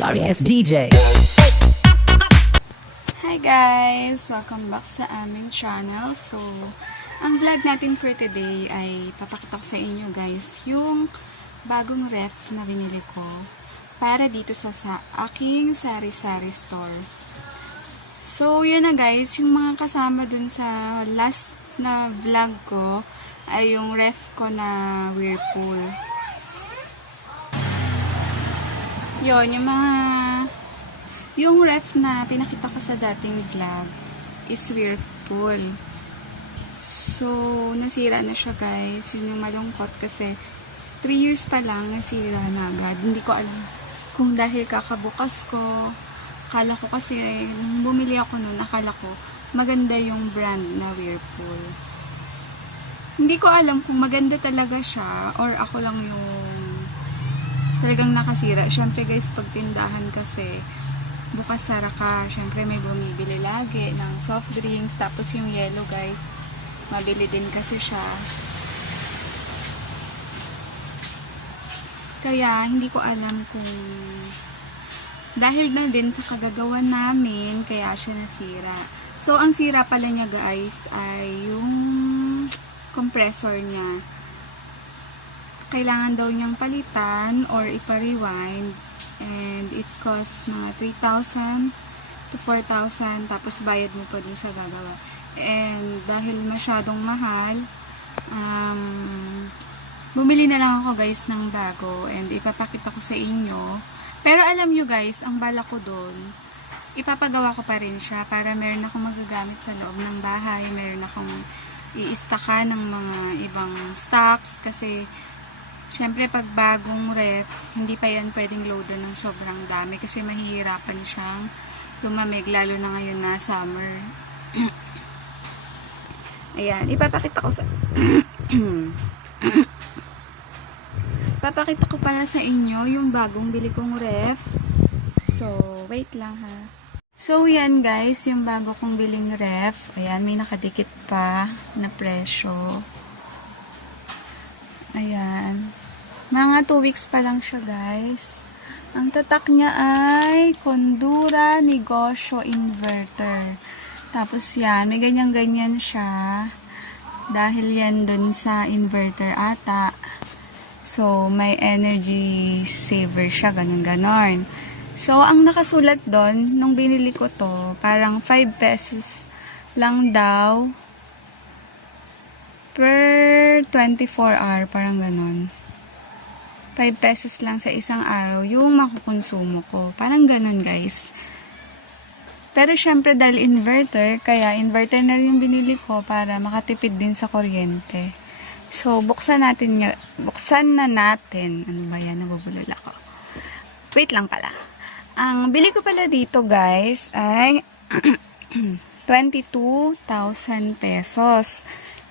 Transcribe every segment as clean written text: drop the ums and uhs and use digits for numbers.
Sorry ass DJ. Hi guys! Welcome back sa aming channel. So, ang vlog natin for today ay papakita ko sa inyo guys yung bagong ref na binili ko para dito sa aking sari-saristore. So, yun na guys, yung mga kasama dun sa last na vlog ko ay yung ref ko na Whirlpool. Yun, yung ref na pinakita ko sa dating vlog is Whirlpool. So, nasira na siya guys. Yun yung malungkot kasi 3 years pa lang nasira na agad. Hindi ko alam kung dahil kakabukas ko. Akala ko kasi, nung bumili ako nun, akala ko maganda yung brand na Whirlpool. Hindi ko alam kung maganda talaga siya or ako lang yung talagang nakasira. Syempre guys, pag tindahan kasi bukas sara ka, syempre may bumibili lagi ng soft drinks, tapos yung yellow guys, mabili din kasi siya. Kaya hindi ko alam kung dahil na din sa kagagawa namin kaya siya nasira. So ang sira pala niya guys ay yung compressor niya. Kailangan daw niyang palitan or ipa-rewind, and it costs mga 3,000 to 4,000, tapos bayad mo pa dun sa gagawa. And dahil masyadong mahal, bumili na lang ako guys ng bago and ipapakita ko sa inyo. Pero alam nyo guys, ang bala ko dun, ipapagawa ko pa rin siya para meron akong magagamit sa loob ng bahay, meron akong i-stocka ng mga ibang stocks kasi syempre, pag bagong ref, hindi pa yan pwedeng loadan ng sobrang dami kasi mahihirapan siyang lumamig, lalo na ngayon na summer. Ayan, ipapakita ko sa ipapakita ko pala sa inyo yung bagong bili kong ref. So, wait lang ha. So, yan guys, yung bago kong biling ref. Ayan, may nakadikit pa na presyo. Ayan. Mga 2 weeks pa lang siya guys. Ang tatak niya ay Condura Negosyo inverter. Tapos yan, may ganyan-ganyan siya. Dahil yan dun sa inverter ata. So, may energy saver siya, ganun-ganon. So, ang nakasulat dun, nung binili ko to, parang 5 pesos lang daw per 24 hour, parang ganun. 5 pesos lang sa isang araw yung makukonsumo ko. Parang ganun guys. Pero syempre dahil inverter, kaya inverter na rin yung binili ko para makatipid din sa kuryente. So, buksan na natin. Ano ba yan? Nabubulol ako. Wait lang pala. Ang bili ko pala dito guys ay 22,000 pesos.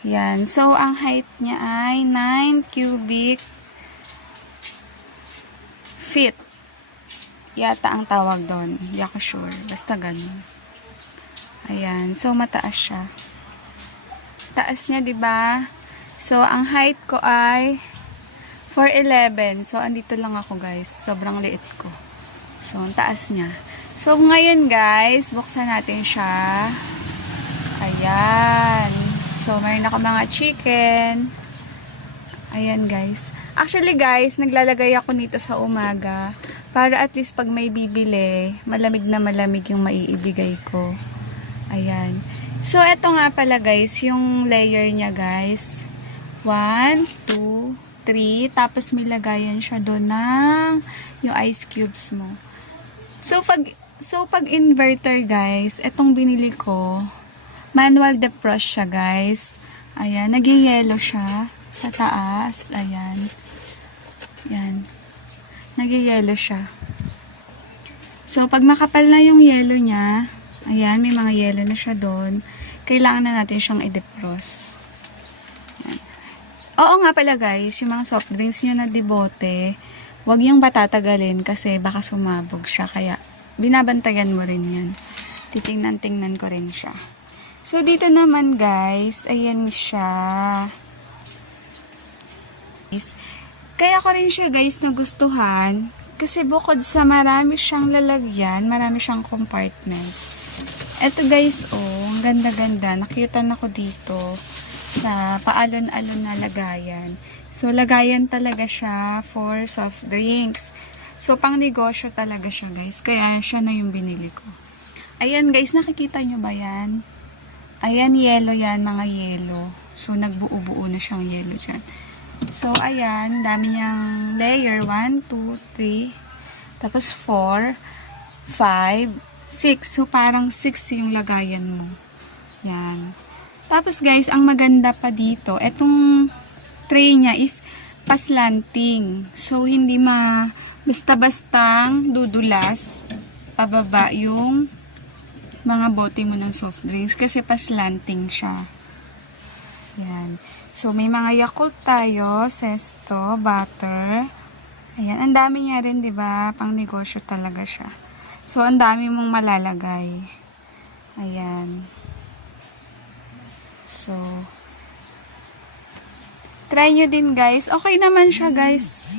Yan. So, ang height niya ay 9 cubic feet. Yata ang tawag doon. Hindi ako sure. Basta ganun. Ayan. So, mataas siya. Taas niya, diba? So, ang height ko ay 4'11". So, andito lang ako, guys. Sobrang liit ko. So, ang taas niya. So, ngayon, guys, buksan natin siya. Ayan. So, mayroon ako mga chicken. Ayan, guys. Actually guys, naglalagay ako nito sa umaga para at least pag may bibili, malamig na malamig yung maiibigay ko. Ayan. So, eto nga pala guys, yung layer niya guys. 1, 2, 3. Tapos may lagayan siya doon ng yung ice cubes mo. So, pag inverter guys, etong binili ko, manual defrost siya guys. Ayan, naging yellow siya sa taas. Ayan. Yan. Nag-yellow siya. So, pag makapal na yung yellow niya, ayan, may mga yellow na siya doon, kailangan na natin siyang i-defrost. Yan. Oo nga pala guys, yung mga soft drinks nyo na dibote, huwag yung patatagalin kasi baka sumabog siya. Kaya, binabantayan mo rin yan. Titingnan-tingnan ko rin siya. So, dito naman guys, ayan siya. Kaya ko rin siya guys nagustuhan Kasi bukod sa marami siyang lalagyan, marami siyang compartment. Eto guys, ang ganda-ganda. Nakyutan ako dito sa paalon-alon na lagayan. So, lagayan talaga siya for soft drinks. So, pang negosyo talaga siya guys. Kaya siya na yung binili ko. Ayan guys, nakikita nyo ba yan? Ayan, yellow yan, mga yellow. So, nagbuo-buo na siyang yellow dyan. So, ayan, dami niyang layer. 1, 2, 3, tapos 4, 5, 6. So, parang 6 yung lagayan mo. Yan. Tapos, guys, ang maganda pa dito, etong tray niya is paslanting. So, hindi basta-bastang dudulas pababa yung mga bote mo ng soft drinks kasi paslanting siya. Yan. So, may mga Yakult tayo, Sesto, butter. Ayan, ang dami niya rin, 'di ba? Pang negosyo talaga siya. So, ang dami mong malalagay. Ayan. So, try nyo din, guys. Okay naman siya, guys.